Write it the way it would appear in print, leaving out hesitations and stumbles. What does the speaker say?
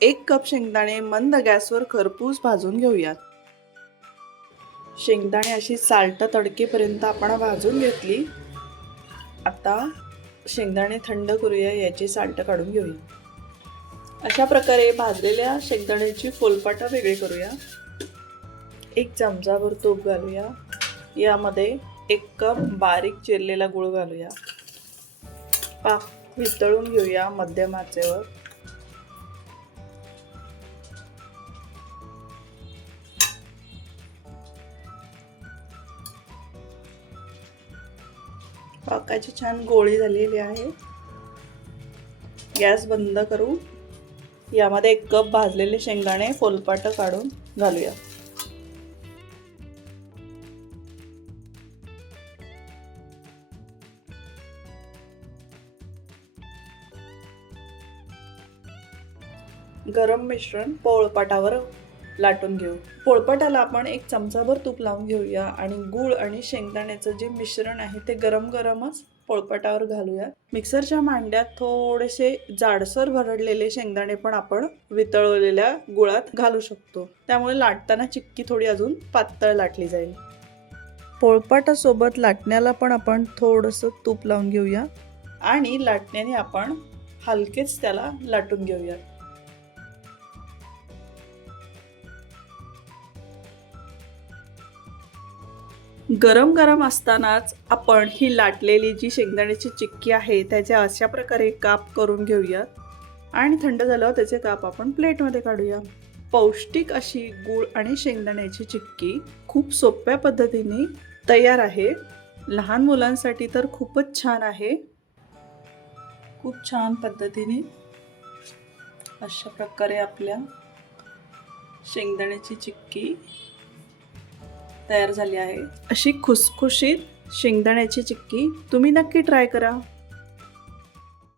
1 cup शेंगदाणे मंद गॅसवर खरपूस भाजून घेऊयात। शेंगदाणे अशी साल्ट तडकेपर्यंत आपण भाजून घेतली। आता शेंगदाणे थंड करूया, याची साल्ट काढून घेऊया। अशा प्रकारे भाजलेल्या शेंगदाण्याची फोलपाटा वेगळे करूया। 1 चमचाभर तूप घालूया। यामध्ये 1 कप बारीक चिरलेला गूळ घालूया। वितळून घेऊया मध्यम आचेवर। पाकाची छान गोळी झालेली आहे। गॅस बंद करू। यामध्ये 1 कप भाजलेले शेंगदाणे फोलपाट काढून घालूया। गरम मिश्रण पोळपाटावर लाटून घेऊ। पोळपाटाला आपण 1 चमचाभर तूप लावून घेऊया आणि गूळ आणि शेंगदाण्याचं जे मिश्रण आहे ते गरम गरमच पोळपाटावर घालूया। मिक्सरच्या भांड्यात थोडेसे जाडसर भरडलेले शेंगदाणे पण आपण वितळवलेल्या गुळात घालू शकतो, त्यामुळे लाटताना चिक्की थोडी अजून पातळ लाटली जाईल। पोळपाटासोबत लाटण्याला पण आपण थोडंसं तूप लावून घेऊया आणि लाटण्याने आपण हलकेच त्याला लाटून घेऊया। गरम गरम असतानाच आपण ही लाटलेली जी शेंगदाण्याची चिक्की आहे त्याचे अशा प्रकारे काप करून घेऊयात आणि थंड झाल्यावर त्याचे काप आपण प्लेटमध्ये काढूया। पौष्टिक अशी गूळ आणि शेंगदाण्याची चिक्की खूप सोप्या पद्धतीने तयार आहे। लहान मुलांसाठी तर खूपच छान आहे। खूप छान पद्धतीने अशा प्रकारे आपल्या शेंगदाण्याची चिक्की तयार झाली आहे। अशी खुसखुशीत शेंगदाण्याची चिक्की तुम्ही नक्की ट्राय करा।